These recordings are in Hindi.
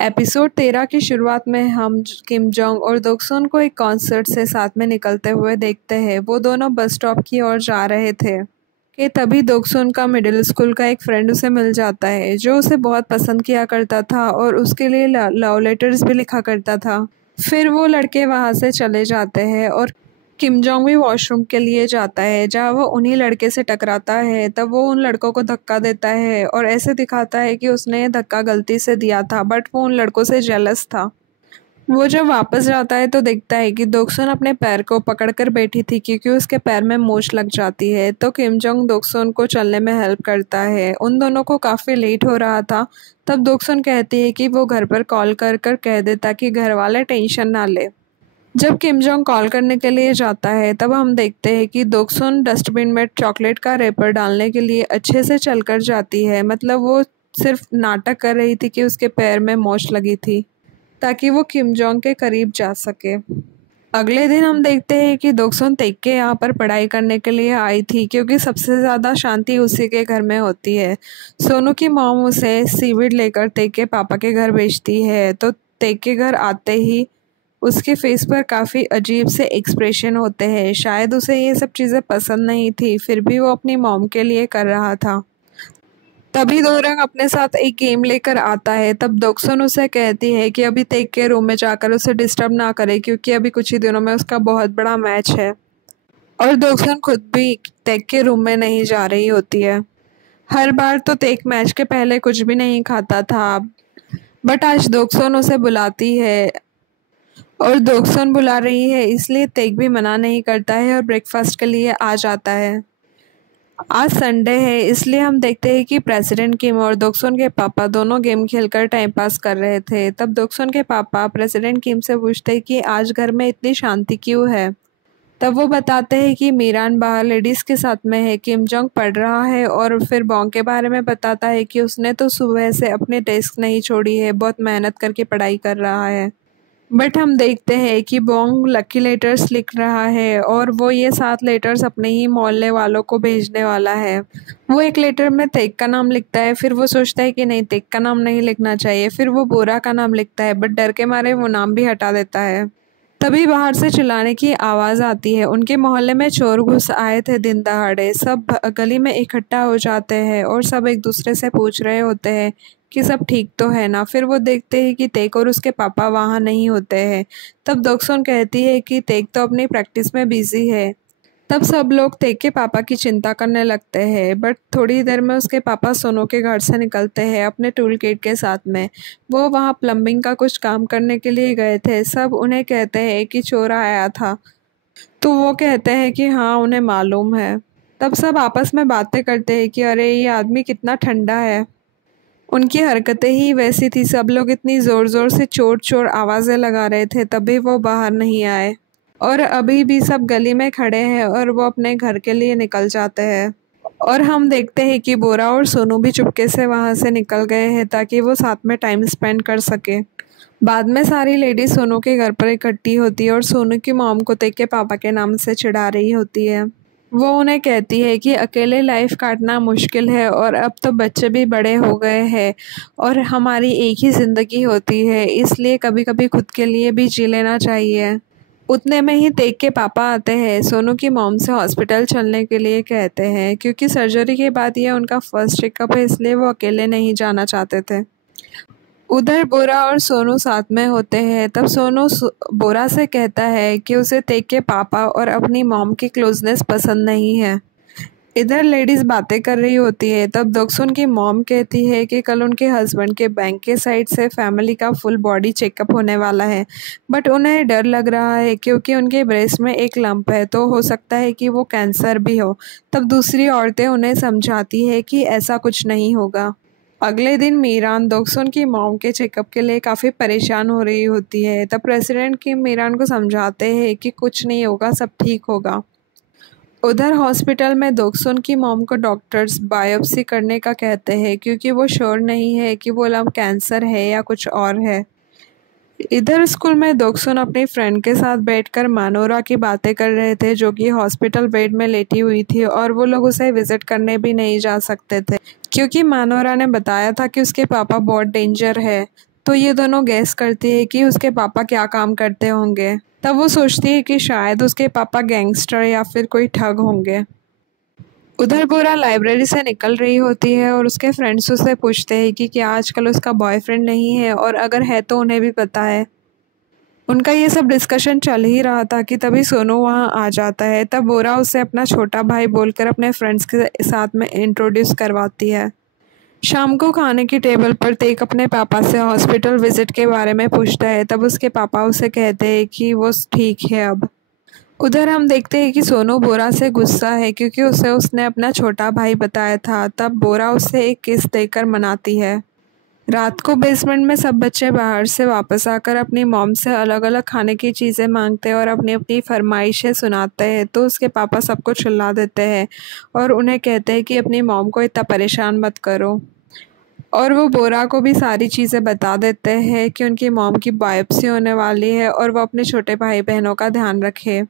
एपिसोड 13 की शुरुआत में हम किम जोंग और दोक्सुन को एक कॉन्सर्ट से साथ में निकलते हुए देखते हैं। वो दोनों बस स्टॉप की ओर जा रहे थे कि तभी दोक्सुन का मिडिल स्कूल का एक फ्रेंड उसे मिल जाता है जो उसे बहुत पसंद किया करता था और उसके लिए लव लेटर्स भी लिखा करता था। फिर वो लड़के वहाँ से चले जाते हैं और किम जोंग भी वॉशरूम के लिए जाता है। जहाँ वो उन्हीं लड़के से टकराता है तब वो उन लड़कों को धक्का देता है और ऐसे दिखाता है कि उसने ये धक्का गलती से दिया था, बट वो उन लड़कों से जेलस था। वो जब वापस जाता है तो देखता है कि दोक्सुन अपने पैर को पकड़कर बैठी थी क्योंकि उसके पैर में मोच लग जाती है। तो किम जोंग दोक्सुन को चलने में हेल्प करता है। उन दोनों को काफ़ी लेट हो रहा था। तब दोक्सुन कहती है कि वो घर पर कॉल कर कर कह दे ताकि घर वाले टेंशन ना ले। जब किम जोंग कॉल करने के लिए जाता है तब हम देखते हैं कि दोक्सुन डस्टबिन में चॉकलेट का रैपर डालने के लिए अच्छे से चलकर जाती है। मतलब वो सिर्फ नाटक कर रही थी कि उसके पैर में मोच लगी थी ताकि वो किम जोंग के करीब जा सके। अगले दिन हम देखते हैं कि दोक्सुन तेक के यहाँ पर पढ़ाई करने के लिए आई थी क्योंकि सबसे ज़्यादा शांति उसी के घर में होती है। सोनू की मॉम उसे सीविड लेकर तेक के पापा के घर भेजती है। तो तेक के घर आते ही उसके फेस पर काफ़ी अजीब से एक्सप्रेशन होते हैं। शायद उसे ये सब चीज़ें पसंद नहीं थी, फिर भी वो अपनी मॉम के लिए कर रहा था। तभी दोरंग अपने साथ एक गेम लेकर आता है। तब दोक्सुन उसे कहती है कि अभी तेक के रूम में जाकर उसे डिस्टर्ब ना करे क्योंकि अभी कुछ ही दिनों में उसका बहुत बड़ा मैच है। और दोक्सुन खुद भी तेक के रूम में नहीं जा रही होती है। हर बार तो तेक मैच के पहले कुछ भी नहीं खाता था, बट आज दोक्सुन उसे बुलाती है और दोक्सुन बुला रही है, इसलिए तेक भी मना नहीं करता है और ब्रेकफास्ट के लिए आ जाता है। आज संडे है इसलिए हम देखते हैं कि प्रेसिडेंट किम और दोक्सुन के पापा दोनों गेम खेलकर टाइम पास कर रहे थे। तब दोक्सुन के पापा प्रेसिडेंट किम से पूछते हैं कि आज घर में इतनी शांति क्यों है। तब वो बताते हैं कि मीरान बाहर लेडीज़ के साथ में है। किम जोंग पढ़ रहा है और फिर बॉन्ग के बारे में बताता है कि उसने तो सुबह से अपने डेस्क नहीं छोड़ी है, बहुत मेहनत करके पढ़ाई कर रहा है। बट हम देखते हैं कि बोंग लकी लेटर्स लिख रहा है और वो ये 7 लेटर्स अपने ही मोहल्ले वालों को भेजने वाला है। वो एक लेटर में तेक का नाम लिखता है, फिर वो सोचता है कि नहीं, तेक का नाम नहीं लिखना चाहिए। फिर वो बोरा का नाम लिखता है, बट डर के मारे वो नाम भी हटा देता है। तभी बाहर से चिल्लाने की आवाज़ आती है। उनके मोहल्ले में चोर घुस आए थे दिन दहाड़े। सब गली में इकट्ठा हो जाते हैं और सब एक दूसरे से पूछ रहे होते हैं कि सब ठीक तो है ना। फिर वो देखते हैं कि तेक और उसके पापा वहाँ नहीं होते हैं। तब दोक्सुन कहती है कि तेक तो अपनी प्रैक्टिस में बिजी है। तब सब लोग तेक के पापा की चिंता करने लगते हैं, बट थोड़ी देर में उसके पापा सोनू के घर से निकलते हैं अपने टूल किट के साथ में। वो वहाँ प्लम्बिंग का कुछ काम करने के लिए गए थे। सब उन्हें कहते हैं कि चोर आया था, तो वो कहते हैं कि हाँ उन्हें मालूम है। तब सब आपस में बातें करते हैं कि अरे ये आदमी कितना ठंडा है। उनकी हरकतें ही वैसी थी। सब लोग इतनी ज़ोर ज़ोर से चोर चोर आवाज़ें लगा रहे थे तभी वो बाहर नहीं आए और अभी भी सब गली में खड़े हैं और वो अपने घर के लिए निकल जाते हैं। और हम देखते हैं कि बोरा और सोनू भी चुपके से वहाँ से निकल गए हैं ताकि वो साथ में टाइम स्पेंड कर सके। बाद में सारी लेडीज सोनू के घर पर इकट्ठी होती है और सोनू की मॉम को तेक के पापा के नाम से चिढ़ा रही होती है। वो उन्हें कहती है कि अकेले लाइफ काटना मुश्किल है और अब तो बच्चे भी बड़े हो गए हैं और हमारी एक ही ज़िंदगी होती है, इसलिए कभी कभी खुद के लिए भी जी लेना चाहिए। उतने में ही तेक के पापा आते हैं। सोनू की मॉम से हॉस्पिटल चलने के लिए कहते हैं क्योंकि सर्जरी के बाद ये उनका फर्स्ट चेकअप है, इसलिए वो अकेले नहीं जाना चाहते थे। उधर बोरा और सोनू साथ में होते हैं। तब सोनू बोरा से कहता है कि उसे तेक के पापा और अपनी मॉम की क्लोजनेस पसंद नहीं है। इधर लेडीज़ बातें कर रही होती है। तब दोक्सुन की मॉम कहती है कि कल उनके हस्बैंड के बैंक के साइड से फैमिली का फुल बॉडी चेकअप होने वाला है, बट उन्हें डर लग रहा है क्योंकि उनके ब्रेस्ट में एक लंप है, तो हो सकता है कि वो कैंसर भी हो। तब दूसरी औरतें उन्हें समझाती है कि ऐसा कुछ नहीं होगा। अगले दिन मीरान दोक्सुन की मॉम के चेकअप के लिए काफ़ी परेशान हो रही होती है। तब प्रेसिडेंट किम मीरान को समझाते हैं कि कुछ नहीं होगा, सब ठीक होगा। उधर हॉस्पिटल में दोक्सुन की मॉम को डॉक्टर्स बायोप्सी करने का कहते हैं क्योंकि वो श्योर नहीं है कि वो लंप कैंसर है या कुछ और है। इधर स्कूल में दोक्सुन अपनी फ्रेंड के साथ बैठकर मानोरा की बातें कर रहे थे जो कि हॉस्पिटल बेड में लेटी हुई थी और वो लोग उसे विजिट करने भी नहीं जा सकते थे क्योंकि मानोरा ने बताया था कि उसके पापा बहुत डेंजर है। तो ये दोनों गैस करती है कि उसके पापा क्या काम करते होंगे। तब वो सोचती है कि शायद उसके पापा गैंगस्टर या फिर कोई ठग होंगे। उधर बोरा लाइब्रेरी से निकल रही होती है और उसके फ्रेंड्स उससे पूछते हैं कि क्या आजकल उसका बॉयफ्रेंड नहीं है, और अगर है तो उन्हें भी पता है। उनका ये सब डिस्कशन चल ही रहा था कि तभी सोनू वहाँ आ जाता है। तब बोरा उसे अपना छोटा भाई बोलकर अपने फ्रेंड्स के साथ में इंट्रोड्यूस करवाती है। शाम को खाने की टेबल पर तेक अपने पापा से हॉस्पिटल विजिट के बारे में पूछता है। तब उसके पापा उसे कहते हैं कि वो ठीक है अब। उधर हम देखते हैं कि सोनू बोरा से गुस्सा है क्योंकि उसे उसने अपना छोटा भाई बताया था। तब बोरा उसे एक किस देकर मनाती है। रात को बेसमेंट में सब बच्चे बाहर से वापस आकर अपनी मॉम से अलग अलग खाने की चीज़ें मांगते हैं और अपनी अपनी फरमाइशें सुनाते हैं। तो उसके पापा सबको चिल्ला देते हैं और उन्हें कहते हैं कि अपनी मॉम को इतना परेशान मत करो। और वो बोरा को भी सारी चीज़ें बता देते हैं कि उनकी मॉम की बायोप्सी होने वाली है और वो अपने छोटे भाई बहनों का ध्यान रखे।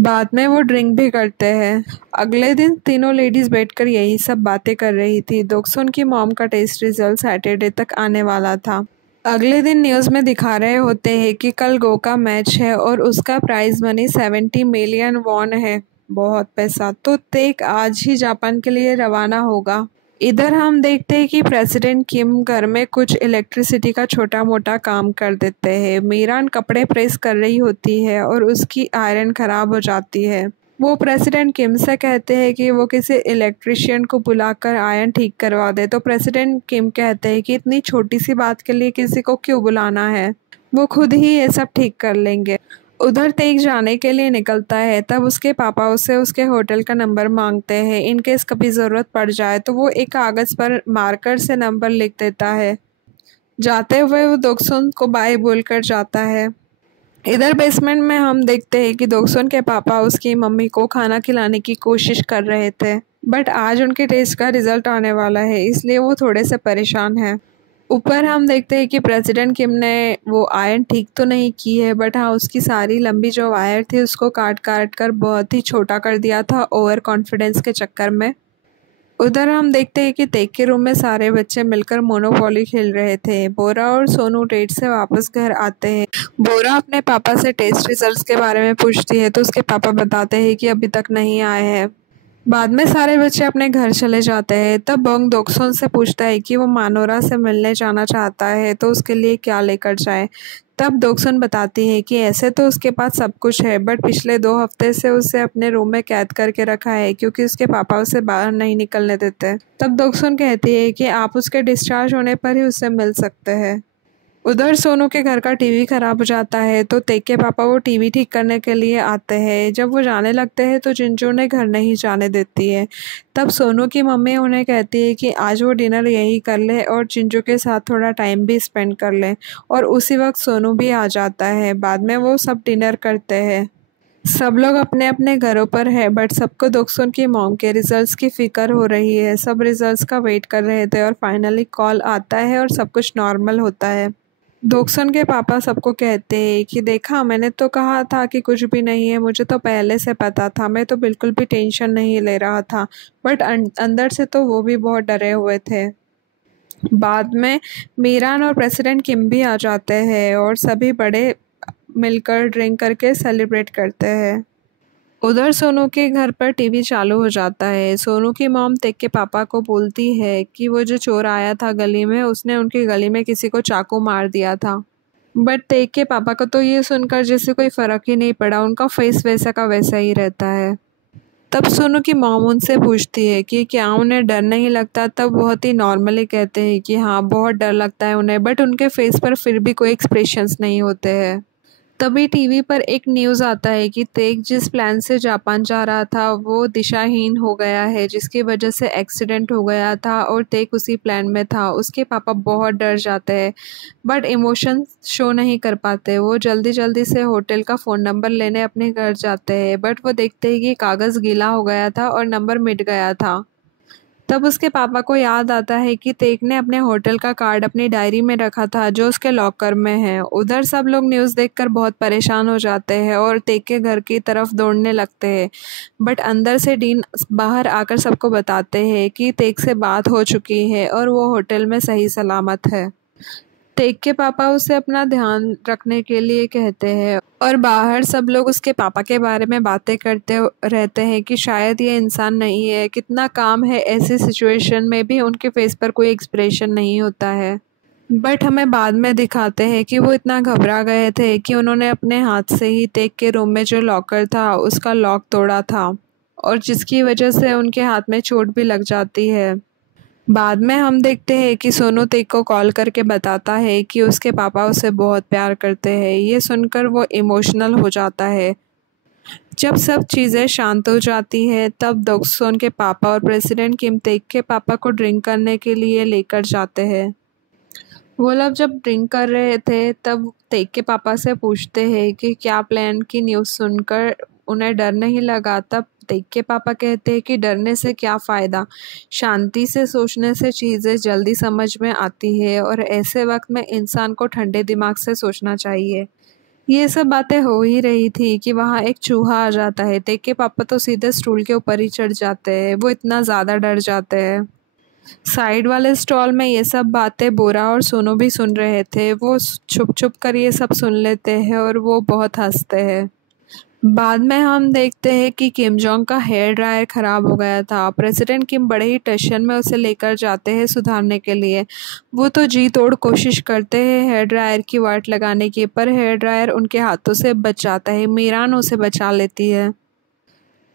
बाद में वो ड्रिंक भी करते हैं। अगले दिन तीनों लेडीज बैठकर यही सब बातें कर रही थी। दोक्सुन की मॉम का टेस्ट रिजल्ट सैटरडे तक आने वाला था। अगले दिन न्यूज़ में दिखा रहे होते हैं कि कल गो का मैच है और उसका प्राइज मनी 70 मिलियन वॉन है, बहुत पैसा। तो तेक आज ही जापान के लिए रवाना होगा। इधर हम देखते हैं कि प्रेसिडेंट किम घर में कुछ इलेक्ट्रिसिटी का छोटा मोटा काम कर देते हैं। मीरान कपड़े प्रेस कर रही होती है और उसकी आयरन खराब हो जाती है। वो प्रेसिडेंट किम से कहते हैं कि वो किसी इलेक्ट्रिशियन को बुलाकर आयरन ठीक करवा दे। तो प्रेसिडेंट किम कहते हैं कि इतनी छोटी सी बात के लिए किसी को क्यों बुलाना है, वो खुद ही ये सब ठीक कर लेंगे। उधर तेग जाने के लिए निकलता है। तब उसके पापा उसे उसके होटल का नंबर मांगते हैं इन केस कभी ज़रूरत पड़ जाए। तो वो एक कागज़ पर मार्कर से नंबर लिख देता है। जाते हुए वो दोक्सुन को बाय बोलकर जाता है। इधर बेसमेंट में हम देखते हैं कि दोक्सुन के पापा उसकी मम्मी को खाना खिलाने की कोशिश कर रहे थे, बट आज उनके टेस्ट का रिजल्ट आने वाला है, इसलिए वो थोड़े से परेशान हैं। ऊपर हम देखते हैं कि प्रेसिडेंट किम ने वो आयरन ठीक तो नहीं की है, बट हाँ उसकी सारी लंबी जो वायर थी उसको काट काट कर बहुत ही छोटा कर दिया था ओवर कॉन्फिडेंस के चक्कर में। उधर हम देखते हैं कि तेग के रूम में सारे बच्चे मिलकर मोनोपोली खेल रहे थे। बोरा और सोनू डेट से वापस घर आते हैं। बोरा अपने पापा से टेस्ट रिजल्ट्स के बारे में पूछती है तो उसके पापा बताते हैं कि अभी तक नहीं आए हैं। बाद में सारे बच्चे अपने घर चले जाते हैं। तब बोंग दोक्सुन से पूछता है कि वो मानोरा से मिलने जाना चाहता है तो उसके लिए क्या लेकर जाए। तब दोक्सुन बताती है कि ऐसे तो उसके पास सब कुछ है, बट पिछले 2 हफ्ते से उसे अपने रूम में कैद करके रखा है क्योंकि उसके पापा उसे बाहर नहीं निकलने देते। तब दोक्सुन कहती है कि आप उसके डिस्चार्ज होने पर ही उससे मिल सकते हैं। उधर सोनू के घर का टीवी खराब हो जाता है तो तेग के पापा वो टीवी ठीक करने के लिए आते हैं। जब वो जाने लगते हैं तो जिंजू ने घर नहीं जाने देती है। तब सोनू की मम्मी उन्हें कहती है कि आज वो डिनर यहीं कर ले और जिंजू के साथ थोड़ा टाइम भी स्पेंड कर ले, और उसी वक्त सोनू भी आ जाता है। बाद में वो सब डिनर करते हैं। सब लोग अपने अपने घरों पर है, बट सबको दोक्सुन की मॉम के रिजल्ट्स की फिक्र हो रही है। सब रिजल्ट्स का वेट कर रहे थे और फाइनली कॉल आता है और सब कुछ नॉर्मल होता है। दोक्सुन के पापा सबको कहते हैं कि देखा, मैंने तो कहा था कि कुछ भी नहीं है, मुझे तो पहले से पता था, मैं तो बिल्कुल भी टेंशन नहीं ले रहा था। बट अंदर से तो वो भी बहुत डरे हुए थे। बाद में मीरान और प्रेसिडेंट किम भी आ जाते हैं और सभी बड़े मिलकर ड्रिंक करके सेलिब्रेट करते हैं। उधर सोनू के घर पर टीवी चालू हो जाता है। सोनू की मॉम तेग के पापा को बोलती है कि वो जो चोर आया था गली में, उसने उनकी गली में किसी को चाकू मार दिया था। बट तेग के पापा को तो ये सुनकर जैसे कोई फ़र्क ही नहीं पड़ा, उनका फेस वैसा का वैसा ही रहता है। तब सोनू की मॉम उनसे पूछती है कि क्या उन्हें डर नहीं लगता। तब बहुत ही नॉर्मली कहते हैं कि हाँ बहुत डर लगता है उन्हें, बट उनके फेस पर फिर भी कोई एक्सप्रेशंस नहीं होते हैं। तभी टीवी पर एक न्यूज़ आता है कि तेग जिस प्लान से जापान जा रहा था वो दिशाहीन हो गया है, जिसकी वजह से एक्सीडेंट हो गया था और तेग उसी प्लान में था। उसके पापा बहुत डर जाते हैं बट इमोशन शो नहीं कर पाते। वो जल्दी जल्दी से होटल का फ़ोन नंबर लेने अपने घर जाते हैं, बट वो देखते हैं कि कागज़ गीला हो गया था और नंबर मिट गया था। तब उसके पापा को याद आता है कि तेग ने अपने होटल का कार्ड अपनी डायरी में रखा था जो उसके लॉकर में है। उधर सब लोग न्यूज़ देखकर बहुत परेशान हो जाते हैं और तेग के घर की तरफ दौड़ने लगते हैं, बट अंदर से डीन बाहर आकर सबको बताते हैं कि तेग से बात हो चुकी है और वो होटल में सही सलामत है। तेग के पापा उसे अपना ध्यान रखने के लिए कहते हैं और बाहर सब लोग उसके पापा के बारे में बातें करते रहते हैं कि शायद ये इंसान नहीं है, कितना काम है। ऐसी सिचुएशन में भी उनके फेस पर कोई एक्सप्रेशन नहीं होता है। बट हमें बाद में दिखाते हैं कि वो इतना घबरा गए थे कि उन्होंने अपने हाथ से ही तेग के रूम में जो लॉकर था उसका लॉक तोड़ा था और जिसकी वजह से उनके हाथ में चोट भी लग जाती है। बाद में हम देखते हैं कि सोनू तेग को कॉल करके बताता है कि उसके पापा उसे बहुत प्यार करते हैं। ये सुनकर वो इमोशनल हो जाता है। जब सब चीज़ें शांत हो जाती हैं तब दोक्सोन के पापा और प्रेसिडेंट किम तेग के पापा को ड्रिंक करने के लिए लेकर जाते हैं। वो लोग जब ड्रिंक कर रहे थे तब तेग के पापा से पूछते हैं कि क्या प्लान की न्यूज़ सुनकर उन्हें डर नहीं लगा। तब तेग के पापा कहते हैं कि डरने से क्या फ़ायदा, शांति से सोचने से चीज़ें जल्दी समझ में आती है और ऐसे वक्त में इंसान को ठंडे दिमाग से सोचना चाहिए। ये सब बातें हो ही रही थी कि वहाँ एक चूहा आ जाता है। तेग के पापा तो सीधे स्टूल के ऊपर ही चढ़ जाते हैं, वो इतना ज़्यादा डर जाते हैं। साइड वाले स्टॉल में ये सब बातें बोरा और सोनू भी सुन रहे थे। वो छुप छुप कर ये सब सुन लेते हैं और वो बहुत हंसते हैं। बाद में हम देखते हैं कि किम जोंग का हेयर ड्रायर ख़राब हो गया था। प्रेसिडेंट किम बड़े ही टेंशन में उसे लेकर जाते हैं सुधारने के लिए। वो तो जी तोड़ कोशिश करते हैं हेयर ड्रायर की वाट लगाने की, पर हेयर ड्रायर उनके हाथों से बच जाता है। मीरान उसे बचा लेती है।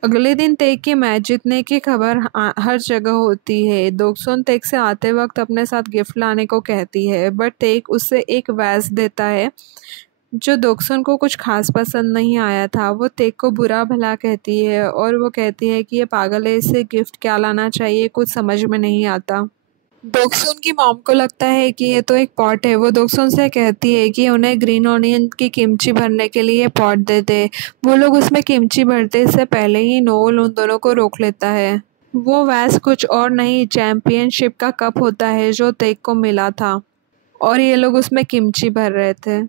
अगले दिन तेग के मैच जीतने की खबर हर जगह होती है। दोक्सोन तेग से आते वक्त अपने साथ गिफ्ट लाने को कहती है, बट तेग उसे एक वैस देता है जो दोक्सोन को कुछ खास पसंद नहीं आया था। वो तेग को बुरा भला कहती है और वो कहती है कि ये पागल है, इसे गिफ्ट क्या लाना चाहिए कुछ समझ में नहीं आता। दोक्सोन की मॉम को लगता है कि ये तो एक पॉट है। वो दोक्सोन से कहती है कि उन्हें ग्रीन ऑनियन की किमची भरने के लिए पॉट दे दे। वो लोग उसमें किमची भरते से पहले ही नोल उन दोनों को रोक लेता है। वो वैस कुछ और नहीं, चैंपियनशिप का कप होता है जो तेग को मिला था और ये लोग उसमें किमची भर रहे थे।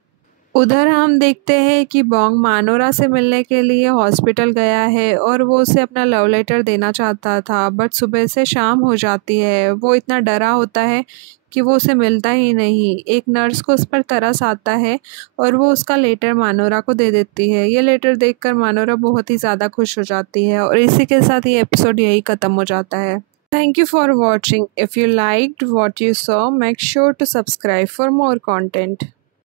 उधर हम देखते हैं कि बॉन्ग मानोरा से मिलने के लिए हॉस्पिटल गया है और वो उसे अपना लव लेटर देना चाहता था, बट सुबह से शाम हो जाती है। वो इतना डरा होता है कि वो उसे मिलता ही नहीं। एक नर्स को उस पर तरस आता है और वो उसका लेटर मानोरा को दे देती है। ये लेटर देखकर मानोरा बहुत ही ज़्यादा खुश हो जाती है और इसी के साथ ये एपिसोड यही ख़त्म हो जाता है। Thank you for watching. If you liked what you saw, make sure to subscribe for more content.